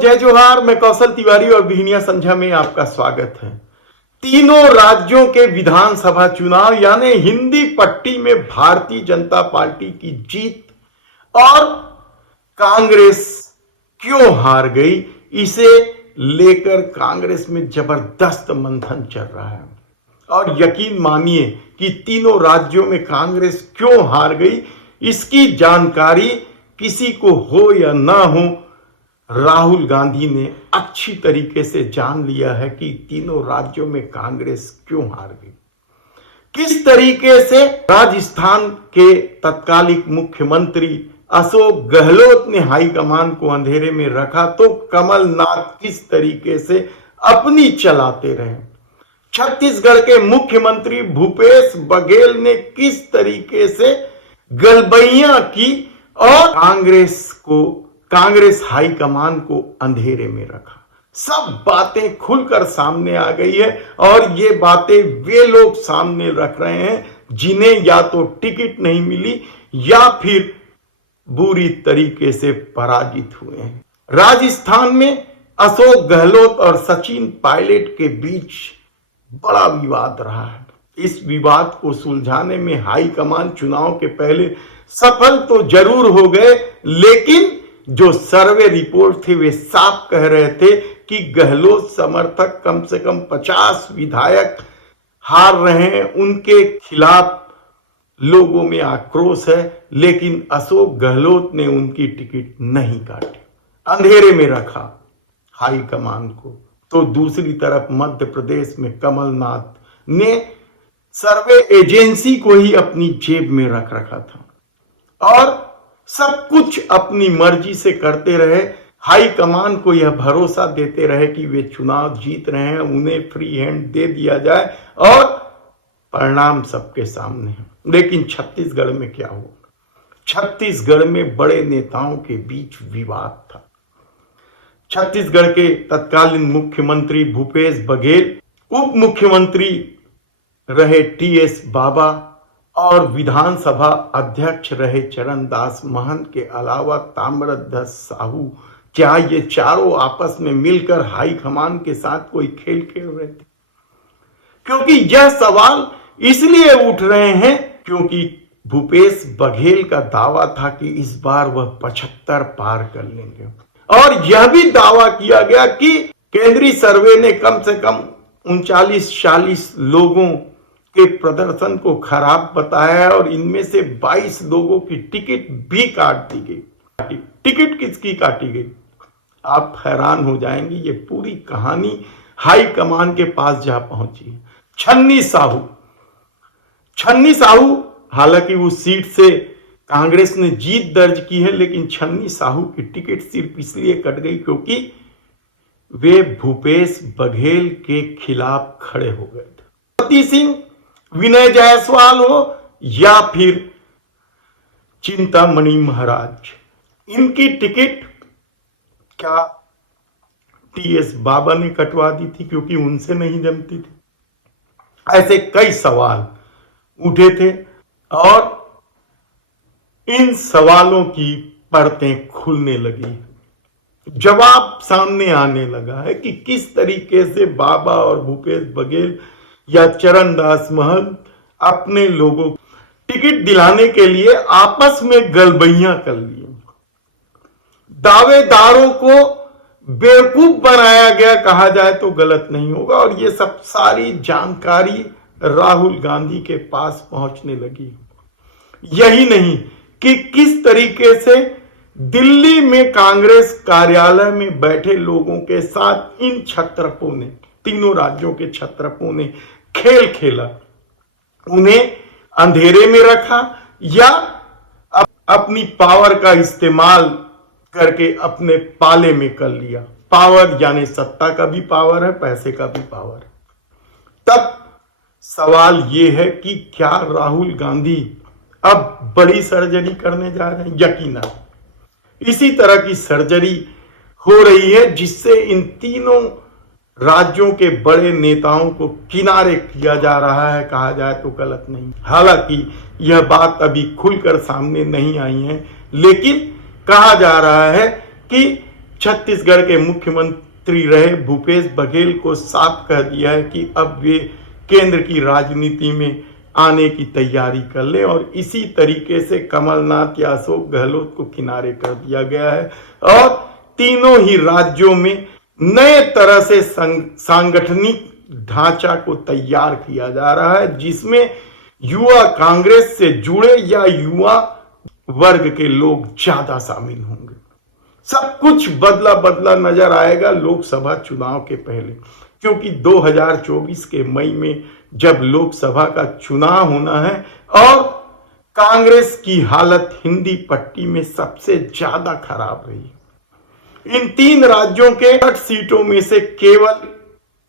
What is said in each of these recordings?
जय जोहार। मैं कौशल तिवारी और बिहनिया संध्या में आपका स्वागत है। तीनों राज्यों के विधानसभा चुनाव यानी हिंदी पट्टी में भारतीय जनता पार्टी की जीत और कांग्रेस क्यों हार गई, इसे लेकर कांग्रेस में जबरदस्त मंथन चल रहा है। और यकीन मानिए कि तीनों राज्यों में कांग्रेस क्यों हार गई, इसकी जानकारी किसी को हो या ना हो, राहुल गांधी ने अच्छी तरीके से जान लिया है कि तीनों राज्यों में कांग्रेस क्यों हार गई। किस तरीके से राजस्थान के तत्कालीन मुख्यमंत्री अशोक गहलोत ने हाईकमान को अंधेरे में रखा तो कमलनाथ किस तरीके से अपनी चलाते रहे। छत्तीसगढ़ के मुख्यमंत्री भूपेश बघेल ने किस तरीके से गलबैया की और कांग्रेस हाईकमान को अंधेरे में रखा। सब बातें खुलकर सामने आ गई है और ये बातें वे लोग सामने रख रहे हैं जिन्हें या तो टिकट नहीं मिली या फिर बुरी तरीके से पराजित हुए हैं। राजस्थान में अशोक गहलोत और सचिन पायलट के बीच बड़ा विवाद रहा है। इस विवाद को सुलझाने में हाईकमान चुनाव के पहले सफल तो जरूर हो गए, लेकिन जो सर्वे रिपोर्ट थे वे साफ कह रहे थे कि गहलोत समर्थक कम से कम 50 विधायक हार रहे हैं, उनके खिलाफ लोगों में आक्रोश है। लेकिन अशोक गहलोत ने उनकी टिकट नहीं काटी, अंधेरे में रखा हाईकमान को। तो दूसरी तरफ मध्य प्रदेश में कमलनाथ ने सर्वे एजेंसी को ही अपनी जेब में रख रखा था और सब कुछ अपनी मर्जी से करते रहे। हाईकमान को यह भरोसा देते रहे कि वे चुनाव जीत रहे हैं, उन्हें फ्री हैंड दे दिया जाए और परिणाम सबके सामने है। लेकिन छत्तीसगढ़ में क्या हुआ? छत्तीसगढ़ में बड़े नेताओं के बीच विवाद था। छत्तीसगढ़ के तत्कालीन मुख्यमंत्री भूपेश बघेल, उप मुख्यमंत्री रहे टीएस बाबा और विधानसभा अध्यक्ष रहे चरणदास महंत के अलावा ताम्रध्वज साहू, क्या ये चारों आपस में मिलकर हाईकमान के साथ कोई खेल खेल रहे थे? क्योंकि यह सवाल इसलिए उठ रहे हैं क्योंकि भूपेश बघेल का दावा था कि इस बार वह 75 पार कर लेंगे और यह भी दावा किया गया कि केंद्रीय सर्वे ने कम से कम 39-40 लोगों के प्रदर्शन को खराब बताया है और इनमें से 22 लोगों की टिकट भी काट दी गई। टिकट किसकी काटी गई? आप हैरान हो जाएंगे। ये पूरी कहानी हाईकमान के पास जा पहुंची। छन्नी साहू हालांकि उस सीट से कांग्रेस ने जीत दर्ज की है, लेकिन छन्नी साहू की टिकट सिर्फ इसलिए कट गई क्योंकि वे भूपेश बघेल के खिलाफ खड़े हो गए थे। पति सिंह, विनय जायसवाल हो या फिर चिंतामणि महाराज, इनकी टिकट क्या टीएस बाबा ने कटवा दी थी क्योंकि उनसे नहीं जमती थी? ऐसे कई सवाल उठे थे और इन सवालों की परतें खुलने लगी। जवाब सामने आने लगा है कि किस तरीके से बाबा और भूपेश बघेल या चरणदास महंत अपने लोगों को टिकट दिलाने के लिए आपस में गलबैया कर लिए। दावेदारों को बेवकूफ बनाया गया कहा जाए तो गलत नहीं होगा और ये सब सारी जानकारी राहुल गांधी के पास पहुंचने लगी। यही नहीं कि किस तरीके से दिल्ली में कांग्रेस कार्यालय में बैठे लोगों के साथ इन क्षत्रपों ने, तीनों राज्यों के क्षत्रपों ने खेल खेला, उन्हें अंधेरे में रखा या अपनी पावर का इस्तेमाल करके अपने पाले में कर लिया। पावर यानी सत्ता का भी पावर है, पैसे का भी पावर है। तब सवाल यह है कि क्या राहुल गांधी अब बड़ी सर्जरी करने जा रहे हैं? यकीनन इसी तरह की सर्जरी हो रही है जिससे इन तीनों राज्यों के बड़े नेताओं को किनारे किया जा रहा है, कहा जाए तो गलत नहीं। हालांकि यह बात अभी खुलकर सामने नहीं आई है, लेकिन कहा जा रहा है कि छत्तीसगढ़ के मुख्यमंत्री रहे भूपेश बघेल को साफ कह दिया है कि अब वे केंद्र की राजनीति में आने की तैयारी कर ले, और इसी तरीके से कमलनाथ या अशोक गहलोत को किनारे कर दिया गया है। और तीनों ही राज्यों में नए तरह से सांगठनिक ढांचा को तैयार किया जा रहा है, जिसमें युवा कांग्रेस से जुड़े या युवा वर्ग के लोग ज्यादा शामिल होंगे। सब कुछ बदला बदला नजर आएगा लोकसभा चुनाव के पहले, क्योंकि 2024 के मई में जब लोकसभा का चुनाव होना है और कांग्रेस की हालत हिंदी पट्टी में सबसे ज्यादा खराब रही। इन 3 राज्यों के 8 सीटों में से केवल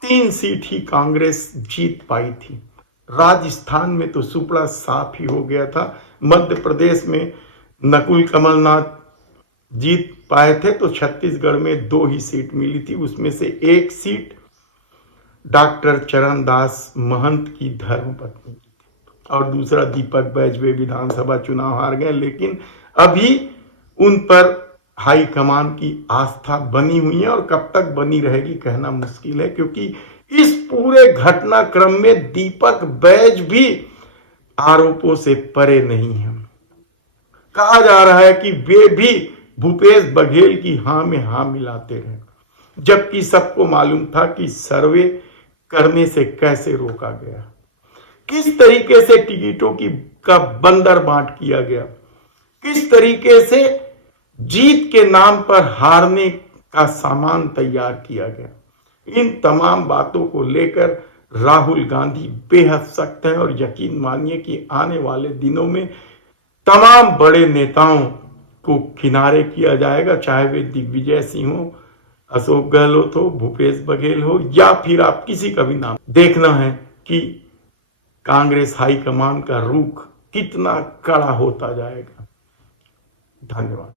3 सीट ही कांग्रेस जीत पाई थी। राजस्थान में तो सुपड़ा साफ ही हो गया था। मध्य प्रदेश में नकुल कमलनाथ जीत पाए थे, तो छत्तीसगढ़ में 2 ही सीट मिली थी, उसमें से 1 सीट डॉक्टर चरणदास महंत की धर्मपत्नी की थी और दूसरा दीपक बैज वे विधानसभा चुनाव हार गए। लेकिन अभी उन पर हाईकमान की आस्था बनी हुई है, और कब तक बनी रहेगी कहना मुश्किल है, क्योंकि इस पूरे घटनाक्रम में दीपक बैज भी आरोपों से परे नहीं है। कहा जा रहा है कि वे भी भूपेश बघेल की हां में हां मिलाते रहे, जबकि सबको मालूम था कि सर्वे करने से कैसे रोका गया, किस तरीके से टिकटों का बंदर बांट किया गया, किस तरीके से जीत के नाम पर हारने का सामान तैयार किया गया। इन तमाम बातों को लेकर राहुल गांधी बेहद सख्त है, और यकीन मानिए कि आने वाले दिनों में तमाम बड़े नेताओं को किनारे किया जाएगा, चाहे वे दिग्विजय सिंह हो, अशोक गहलोत हो, भूपेश बघेल हो, या फिर आप किसी का भी नाम। देखना है कि कांग्रेस हाईकमान का रुख कितना कड़ा होता जाएगा। धन्यवाद।